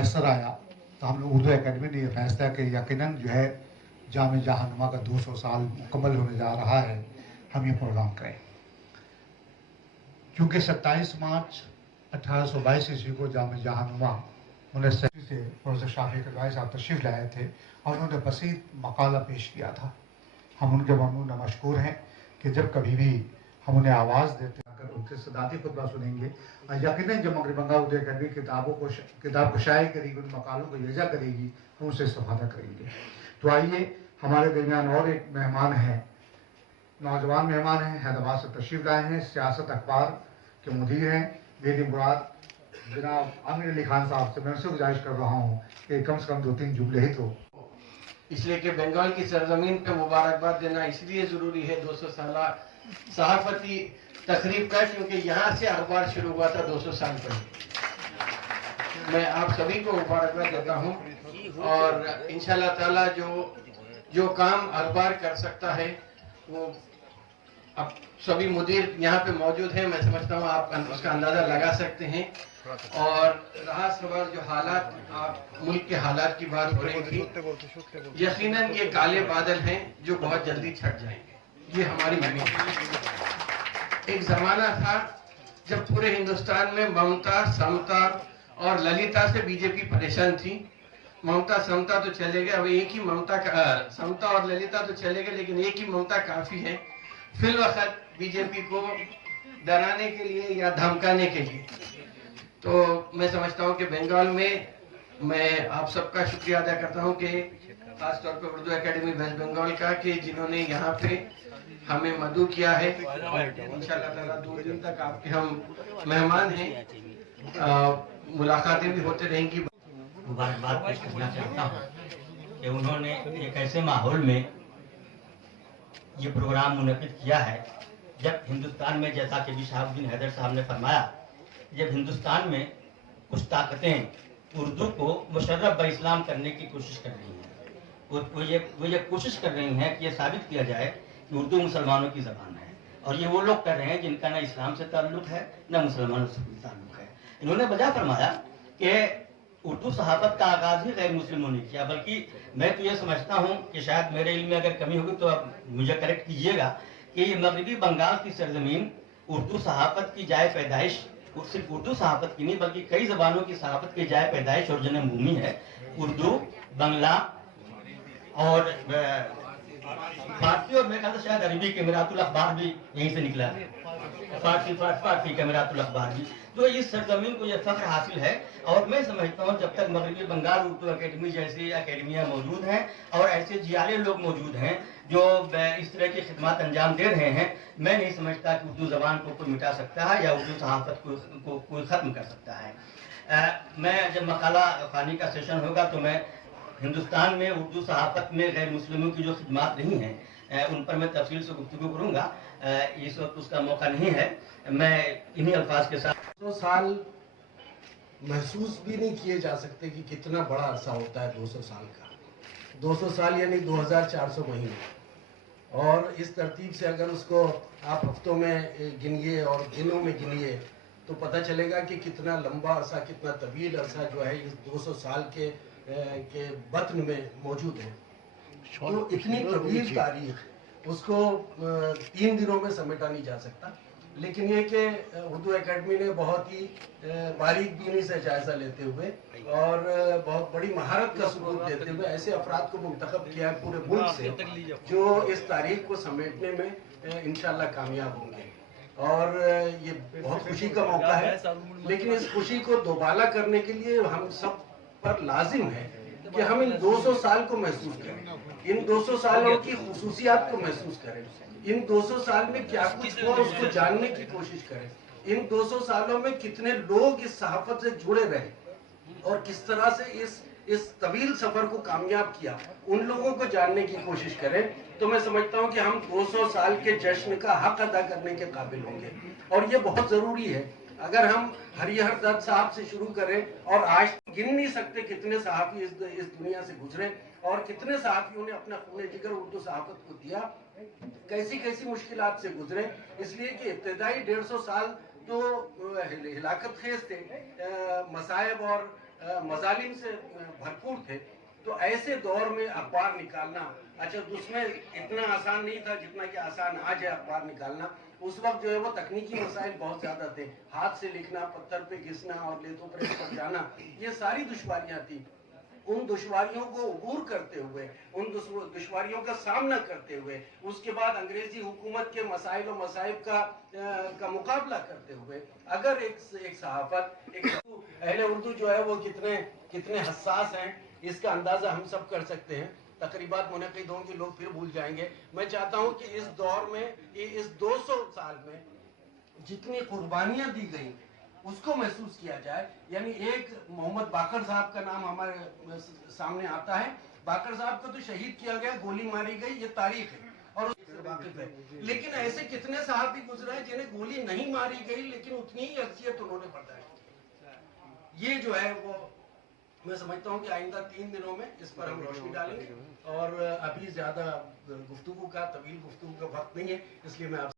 मैसर आया तो हम लोग उर्दू एकेडमी ने यह फैसला कि यकीनन जो है जाम जहानुमा का 200 साल मुकम्मल होने जा रहा है, हम ये प्रोग्राम करें। क्योंकि 27 मार्च 1822 ईस्वी को जाम जहानुमा मुनस्सरी से प्रोफेसर शाफी कदवाई साहब तशरीफ़ लाए थे और उन्होंने बसीत मकाला पेश किया था। हम उनके ममनून मशकूर हैं कि जब कभी भी हम उन्हें आवाज़ देते हैं, अगर उनसे सदाती खुतबा सुनेंगे और यकीनन जब मगरिब बंगाल उर्दू एकेडमी किताब को शाये करेगी, उन मकालों को यजा करेगी, हम उससे इस्तेफादा करेंगे। तो आइए, हमारे दरमियान और एक मेहमान हैं, नौजवान मेहमान हैं, हैदराबाद से तशरीफ़ लाए हैं, सियासत अखबार के मुदीर हैं, मेरी मुराद जनाब आमिर अली खान साहब से मैं उनसे गुजारिश कर रहा हूँ कि कम से कम 2-3 जुमले ही तो। इसलिए कि बंगाल की सरजमीन पे मुबारकबाद देना इसलिए ज़रूरी है 200 साल सहाफ़ती तकरीब का, क्योंकि यहाँ से अखबार शुरू हुआ था 200 साल पहले। मैं आप सभी को मुबारकबाद देता हूँ और इंशाल्लाह ताला जो काम अखबार कर सकता है वो अब सभी मुदीर यहाँ पे मौजूद हैं। मैं समझता हूँ आप उसका अंदाज़ा लगा सकते हैं। और रहा सवाल जो हालात, आप मुल्क के हालात की बात हो रही थी, यकीनन ये काले बादल हैं जो बहुत जल्दी छट जाएंगे, ये हमारी उम्मीद है। एक ज़माना था जब पूरे हिंदुस्तान में ममता, समता और ललिता से बीजेपी परेशान थी। ममता समता तो चले गए, अब एक ही समता और ललिता तो चले गए, लेकिन एक ही ममता काफ़ी है फिल वक्त बीजेपी को डराने के लिए या धमकाने के लिए। तो मैं समझता हूँ कि बंगाल में मैं आप सबका शुक्रिया अदा करता हूँ कि खास तौर पर उर्दू एकेडमी वेस्ट बंगाल का, कि जिन्होंने यहाँ पे हमें मदऊ किया है। इंशाल्लाह ताला 2 दिन तक आपके हम मेहमान हैं, मुलाकातें भी होते रहेंगी। मुबारकबाद पेश करना चाहता हूँ कि उन्होंने एक ऐसे माहौल में ये प्रोग्राम मुनक़िद किया है जब हिंदुस्तान में, जैसा कि भी शहाबुद्दीन हैदर साहब ने फरमाया, जब हिंदुस्तान में कुछ ताकतें उर्दू को मुशर्रफ ब इस्लाम करने की कोशिश कर रही हैं, वो ये कोशिश कर रही हैं कि ये साबित किया जाए कि उर्दू मुसलमानों की ज़बान है, और ये वो लोग कर रहे हैं जिनका न इस्लाम से ताल्लुक़ है न मुसलमानों से ताल्लुक़ है। इन्होंने वजह फरमाया कि उर्दू सहाफ़त का आगाज़ ही गैर मुस्लिमों ने किया, बल्कि मैं तो ये समझता हूँ कि शायद मेरे इल्म में अगर कमी होगी तो आप मुझे करेक्ट कीजिएगा कि मगरबी बंगाल की सरजमीन उर्दू सहाफ़त की जाए पैदाइश, सिर्फ उर्दू सहाफ़त की नहीं बल्कि कई ज़बानों की सहाफ़त की जाए पैदाइश और जन्म भूमि है। उर्दू, बंगला और फारसी और मेरे ख्याल से शायद अरबी के मिरातुल अखबार भी यहीं से निकला है, फारसी के मिरातुल अखबार भी। तो इस सरजमीन को यह फख्र हासिल है, और मैं समझता हूँ जब तक मगरबी बंगाल उर्दू एकेडमी जैसी अकेडमियाँ मौजूद हैं और ऐसे जियाले लोग मौजूद हैं जो इस तरह की खिदमत अंजाम दे रहे हैं, मैं नहीं समझता कि उर्दू ज़बान को कोई मिटा सकता है या उर्दू सहाफ़त को कोई ख़त्म कर सकता है। मैं जब मकाला ख़ानी का सेशन होगा तो मैं हिंदुस्तान में उर्दू सहाफ़त में गैर मुस्लिमों की जो खिदमत नहीं हैं उन पर मैं तफसील से गुफ्तगू करूँगा। इस वक्त उसका मौका नहीं है। मैं इन्हीं अल्फाज के साथ 200 साल महसूस भी नहीं किए जा सकते कि कितना बड़ा अरसा होता है 200 साल का। 200 साल यानी 2400 महीने, और इस तरतीब से अगर उसको आप हफ्तों में गिनिए और दिनों में गिनिए तो पता चलेगा कि कितना लंबा अरसा, कितना तवील अरसा जो है इस 200 साल के बत्न में मौजूद है। तो इतनी तवील तारीख उसको 3 दिनों में समेटा नहीं जा सकता, लेकिन ये कि उर्दू एकेडमी ने बहुत ही बारीक बीनी से जायज़ा लेते हुए और बहुत बड़ी महारत का सबूत देते हुए ऐसे अफराद को मुंतखब किया है पूरे मुल्क से जो इस तारीख को समेटने में इंशाअल्लाह कामयाब होंगे। और ये बहुत खुशी का मौका है, लेकिन इस खुशी को दोबाला करने के लिए हम सब पर लाजिम है कि हम इन 200 साल को महसूस करें, इन 200 सालों की खुसूसियात को महसूस करें, इन 200 साल में क्या कुछ हुआ उसको जानने की कोशिश करें, इन 200 सालों में कितने लोग इस सहाफत से जुड़े रहे और किस तरह से इस तवील सफर को कामयाब किया, उन लोगों को जानने की कोशिश करें। तो मैं समझता हूं कि हम 200 साल के जश्न का हक अदा करने के काबिल होंगे, और ये बहुत जरूरी है। अगर हम हरिहर दत्त साहब से शुरू करें, और आज गिन नहीं सकते कितने सहाफ़ी इस दुनिया से गुजरे और कितने सहाफ़ियों ने अपना खून जिगर उर्दू सहाफ़त को दिया, कैसी कैसी मुश्किलात से गुजरे, इसलिए कि इब्तदाई 150 साल तो हिलाकत खेज थे, मसायब और मजालिम से भरपूर थे, तो ऐसे दौर में अखबार निकालना, अच्छा उसमें इतना आसान नहीं था जितना कि आसान आज है अखबार निकालना। उस वक्त जो है वो तकनीकी मसाइल बहुत ज्यादा थे, हाथ से लिखना, पत्थर पे घिसना और लेथो प्रेस पर जाना, ये सारी दुश्वारियां थी। उन दुश्वारियों को अबूर करते हुए, उन दुश्वारियों का सामना करते हुए, उसके बाद अंग्रेजी हुकूमत के मसाइल और मसाइब का मुकाबला करते हुए, अगर एक सहाफत, एक अहले उर्दू जो है वो कितने हसास हैं, इसका अंदाजा हम सब कर सकते हैं। तकरीबात मुनक़िद होंगी, लोग फिर भूल जाएंगे। मैं चाहता हूं कि इस दौर में, इस 200 साल में जितनी कुर्बानियां दी गई उसको महसूस किया जाए। यानी एक मोहम्मद बाकर साहब का नाम हमारे सामने आता है। बाकर साहब को तो शहीद किया गया, गोली मारी गई, ये तारीख है और उससे वाकिफ है। लेकिन ऐसे कितने सहाबी गुजरे हैं जिन्हें गोली नहीं मारी गई लेकिन उतनी ही अक्सियत उन्होंने बर्दाश्त की। ये जो है वो मैं समझता हूँ कि आइंदा 3 दिनों में इस पर हम रोशनी डालेंगे। और अभी ज्यादा गुफ्तगू का, तवील गुफ्तगू का वक्त नहीं है, इसलिए मैं आप